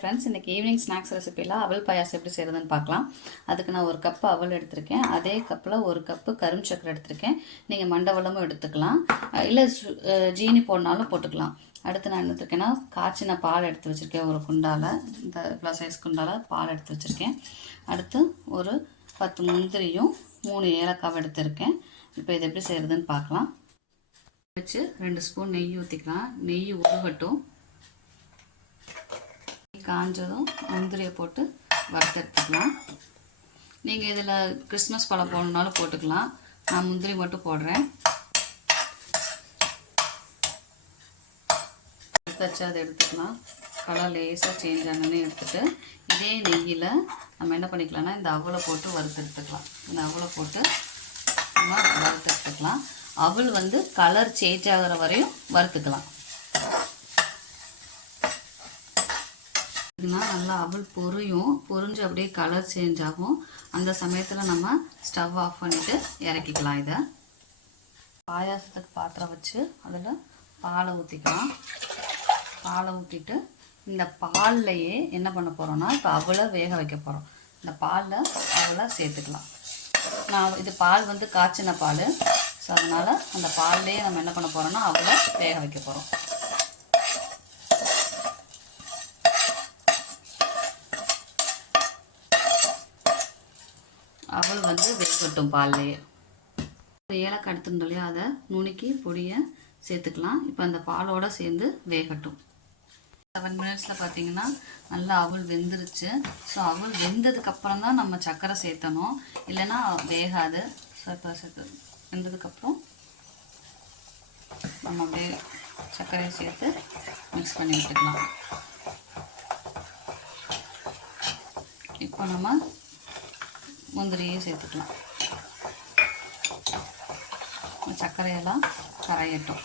Friends, இன்றைக்கி evening snacks ரெசிப்பியில் அவல் பாயாசம் எப்படி செய்கிறதுன்னு பார்க்கலாம். அதுக்கு நான் ஒரு கப்பு அவல் எடுத்திருக்கேன். அதே கப்பில் ஒரு கப்பு கரும் சக்கரை எடுத்திருக்கேன். நீங்கள் மண்டவெல்லமும் எடுத்துக்கலாம், இல்லை ஜீனி போடனாலும் போட்டுக்கலாம். அடுத்து நான் என்ன எடுத்திருக்கேன்னா, காய்ச்சின பால் எடுத்து வச்சுருக்கேன். ஒரு குண்டால், இந்த இவ்வளோ சைஸ் குண்டால் பால் எடுத்து வச்சுருக்கேன். அடுத்து ஒரு 10 முந்திரியும் 3 ஏலக்காவும் எடுத்திருக்கேன். இப்போ இது எப்படி செய்கிறதுன்னு பார்க்கலாம். வச்சு 2 ஸ்பூன் நெய் ஊற்றிக்கலாம். நெய் உருகட்டும். காஞ்சதும் முந்திரியை போட்டு வறுத்தெடுத்துக்கலாம். நீங்கள் இதில் கிறிஸ்மஸ் பழம் போடணுன்னாலும் போட்டுக்கலாம். நான் முந்திரி மட்டும் போடுறேன். வச்சு அதை எடுத்துக்கலாம். கலர் லேசாக சேஞ்ச் ஆனோன்னே எடுத்துகிட்டு இதே நெய்யில் நம்ம என்ன பண்ணிக்கலாம்னா இந்த அவலை போட்டு வறுத்தெடுத்துக்கலாம். இந்த அவலை போட்டு நம்ம வறுத்தெடுத்துக்கலாம். அவல் கலர் சேஞ்ச் ஆகிற வரையும் வறுத்துக்கலாம். இதுனா நல்லா அவல் பொரிஞ்சு அப்படியே கலர் சேஞ்ச் ஆகும். அந்த சமயத்தில் நம்ம ஸ்டவ் ஆஃப் பண்ணிவிட்டு இறக்கிக்கலாம். இதை பாயாசத்துக்கு பாத்திரம் வச்சு அதில் பாலை ஊற்றிக்கலாம். பாலை ஊற்றிட்டு இந்த பால்லையே என்ன பண்ண போகிறோன்னா, இப்போ அவலை வேக வைக்க போகிறோம். இந்த பாலில் அவலை சேர்த்துக்கலாம். நான் இது பால் காய்ச்சின பால். ஸோ அதனால் அந்த பால்லையே நம்ம என்ன பண்ண போகிறோன்னா அவலை வேக வைக்க போகிறோம். அவல் வேகட்டும் பால்லையே. ஏலக்காய் எடுத்துட்டோம் இல்லையா, அதை நுணுக்கி பொடியை சேர்த்துக்கலாம். இப்போ அந்த பாலோடு சேர்ந்து வேகட்டும். 7 மினிட்ஸில் பார்த்தீங்கன்னா நல்லா அவல் வெந்துருச்சு. ஸோ அவல் வெந்ததுக்கப்புறம் தான் நம்ம சர்க்கரை சேர்த்தணும், இல்லைன்னா வேகாது. சேர்த்து வெந்ததுக்கப்புறம் நம்ம அப்படியே சர்க்கரையை சேர்த்து மிக்ஸ் பண்ணி விட்டுக்கலாம். இப்போ நம்ம முந்திரியே சேர்த்துக்கலாம். சர்க்கரையெல்லாம் கரையட்டும்.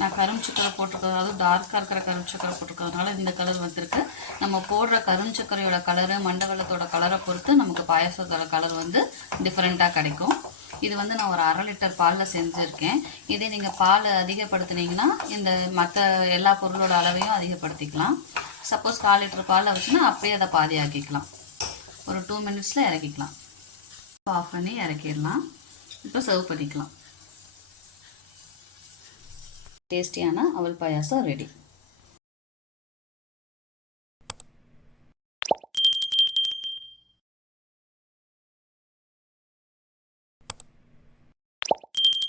நான் கருஞ்சக்கரை போட்டிருக்கிறது, அதுவும் டார்க்காக இருக்கிற கருஞ்சக்கரை போட்டிருக்கிறதுனால இந்த கலர் வந்திருக்கு. நம்ம போடுற கருஞ்சக்கரையோட கலரு மண்டவெல்லத்தோட கலரை பொறுத்து நமக்கு பாயசத்தோட கலர் டிஃப்ரெண்ட்டாக கிடைக்கும். இது நான் ஒரு 1/2 லிட்டர் பாலில் செஞ்சுருக்கேன். இதே நீங்கள் பால் அதிகப்படுத்துனீங்கன்னா இந்த மற்ற எல்லா பொருளோட அளவையும் அதிகப்படுத்திக்கலாம். சப்போஸ் 1/4 லிட்டர் பாலில் வச்சுன்னா அப்படியே அதை பாதி ஆக்கிக்கலாம். ஒரு 2 மினிட்ஸில் இறக்கிக்கலாம். ஆஃப் பண்ணி இறக்கிடலாம். இப்போ சர்வ் பண்ணிக்கலாம். டேஸ்டியான அவல் பாயாசம் ரெடி.